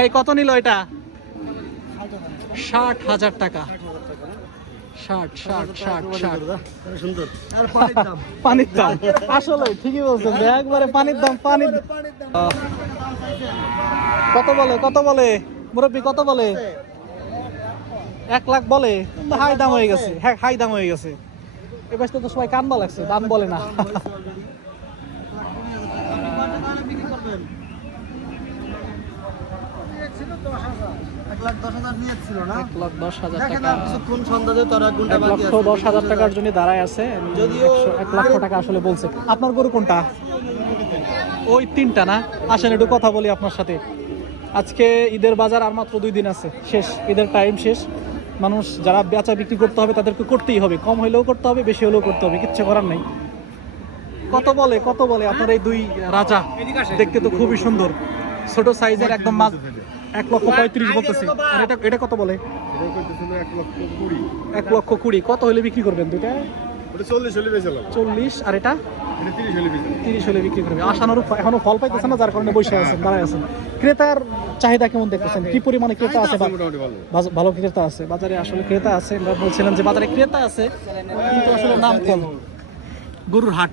এই কত নিল এটা? 60,000 টাকা। 60 পানির দাম আসলে ঠিকই বলছেন, একবারে পানির দাম। কত বলে মুরব্বী, কত বলে? 1 লাখ বলে, হাই দাম হয়ে গেছে। হ্যাঁ, হাই দাম হয়ে গেছে। এবার তো সবাই কানবা লাগছে, দাম বলে না। 1,10,000 টাকা। 1,10,000 টাকার জন্য দাঁড়ায় আছে। 1 লক্ষ টাকা আসলে বলছে। আপনার গরু কোনটা? ওই 3টা না? আসেন একটু কথা বলি আপনার সাথে। আজকে ঈদের বাজার আর মাত্র 2 দিন আছে, শেষ। ঈদের টাইম শেষ। মানুষ যারা বেচা বিক্রি করতে হবে তাদেরকে করতেই হবে, কম হলেও করতে হবে, বেশি হলেও করতে হবে, কিচ্ছু করার নেই। কত বলে আপনার এই 2 রাজা? দেখতে তো খুবই সুন্দর, ছোট সাইজের একদম। 1,35,000 বলতেছে। আর এটা কত বলে? 1,20,000। কত হলে বিক্রি করবেন দুইটা? 40। আর এটা 30 হলে বিক্রি করবে। আসানোর এখনো ফল পাইতেছে না, যার কারণে বসে আছেন, দাঁড়ায় আছেন। ক্রেতার চাহিদা কেমন দেখতেছেন? কি পরিমাণে ক্রেতা আছে? ভালো ক্রেতা আছে বাজারে, আসলে ক্রেতা আছে। বলছিলেন যে বাজারে ক্রেতা আছে, কিন্তু আসলে নাম কম। গরুর হাট।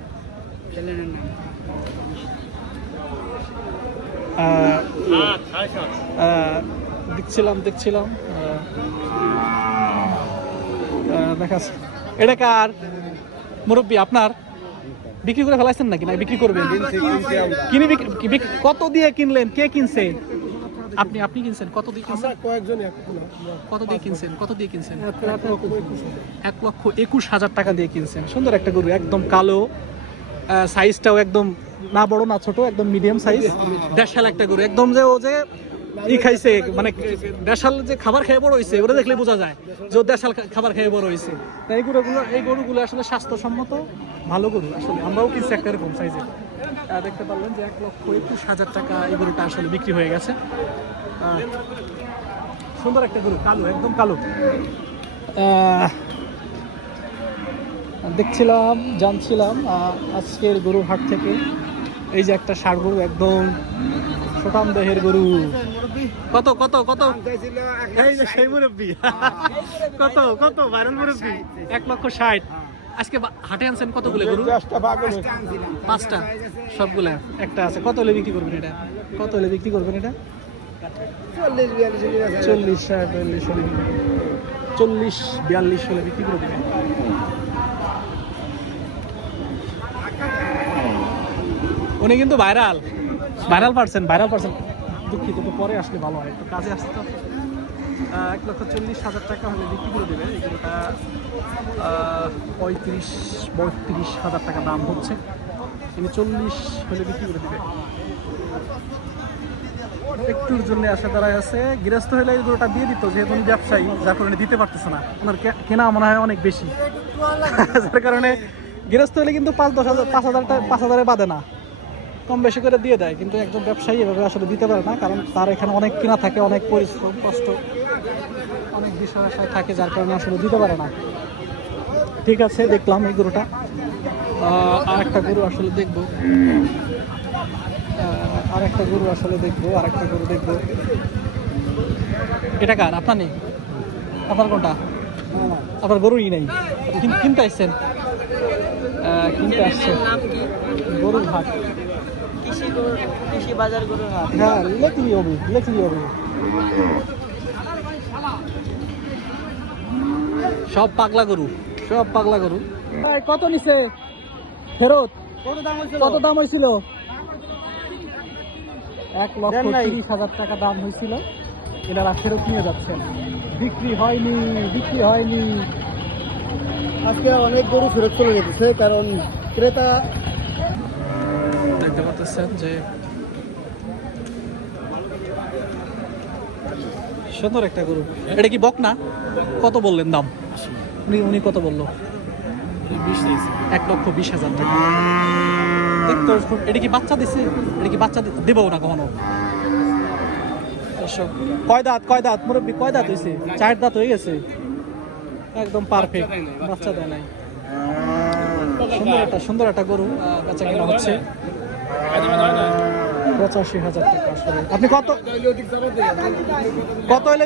দেখছিলাম দেখাচ্ছে। এটা কার মুরব্বী? আপনার? বিক্রি করে ফেলাইছেন নাকি? না বিক্রি করবেন? কত দিয়ে কিনলেন? কে কিনছে? আপনি কিনছেন? কত দিয়ে কিনছেন? কত দিয়ে কিনছেন? 1,21,000 টাকা দিয়ে কিনছেন। সুন্দর একটা গরু, একদম কালো, সাইজটাও একদম না বড় না ছোট, একদম মিডিয়াম সাইজ। দেশাল একটা গরু, একদম যে ও যে খাইছে, মানে দেশাল যে খাবার খেয়ে বড় হয়েছে, ওটা দেখলে বোঝা যায় যে ও দেশাল খাবার খেয়ে বড় হয়েছে। এই গরুগুলো আসলে স্বাস্থ্যসম্মত ভালো গরু। আসলে আমরাও কিনছি একটা এরকম সাইজের। দেখতে পারলেন যে 1,21,000 টাকা এই গরুটা আসলে বিক্রি হয়ে গেছে। সুন্দর একটা গরু, কালো, একদম কালো। দেখছিলাম, জানছিলাম আজকের গরুর হাট থেকে এই যে একটা ষাঁড় গরু, একদম ছোটাম দেহের গরু। কত এই যে সেই মুরব্বী। কত ভাইরাল মুরব্বী? 1,60,000। আজকে হাটে আনছেন কতগুলো গরু? 5টা। সবগুলা একটা আছে। কত হলে বিক্রি করবেন এটা? 40-42 হলে বিক্রি করে দেবেন। উনি কিন্তু ভাইরাল পারছেন। দুঃখিত, তো পরে আসলে ভালো হয়, একটু কাজে আসতো। 1,40,000 টাকা হলে বিক্রি করে দেবে। এগুলোটা 35-32,000 টাকা দাম হচ্ছে। তিনি 40 হলে বিক্রি করে দেবে। একটুর জন্য আশা দাঁড়ায় আছে। গৃহস্থ হলে এই গরুটা দিয়ে দিত, যেহেতু উনি ব্যবসায়ী, যার কারণে দিতে পারতেছে না। ওনার কেনা মনে হয় অনেক বেশি, যার কারণে গৃহস্থ হলে কিন্তু 5,000 বাদে না, কম বেশি করে দিয়ে দেয়। কিন্তু একজন ব্যবসায়ী এভাবে আসলে দিতে পারে না, কারণ তার এখানে অনেক কেনা থাকে, অনেক পরিশ্রম, কষ্ট, অনেক বিষয় আশায় থাকে, যার কারণে আসলে দিতে পারে না। ঠিক আছে, দেখলাম এই গরুটা। আর একটা গরু আসলে দেখবো। এটা কার? আপনার নেই? আপনার কোনটা? আপনার গরুই নেই, কিনতে আসছেন? কিনতে আসছেন? গরুর হাট, কৃষি বাজার গরুর হাট। হ্যাঁ, লেখলি হবে। সব পাগলা গরু। কত নিছে ফেরত? কত দাম হয়েছিল? 1,30,000 টাকা দাম হয়েছিল। এনারা ফেরত নিয়ে যাচ্ছেন। বিক্রি হয়নি। আজকে অনেক গরু ফেরত চলে গেছে, কারণ ক্রেতা দেখতে পাচ্ছেন যে সুন্দর একটা গরু। এটা কি বকনা? কত বললেন দাম? উনি কত বললো? 1,20,000 টাকা। দেখতো, এটা কি বাচ্চা দিছে? দেবো না কখনো। কয় দাঁত মুরব্বী? কয় দাঁত হয়েছে? 4 দাঁত হয়ে গেছে, একদম পারফেক্ট, বাচ্চা দেয় নাই। সুন্দর একটা গরু বেচা কেনা হচ্ছে। 85,000 টাকা আসলে। আপনি কত কত হলে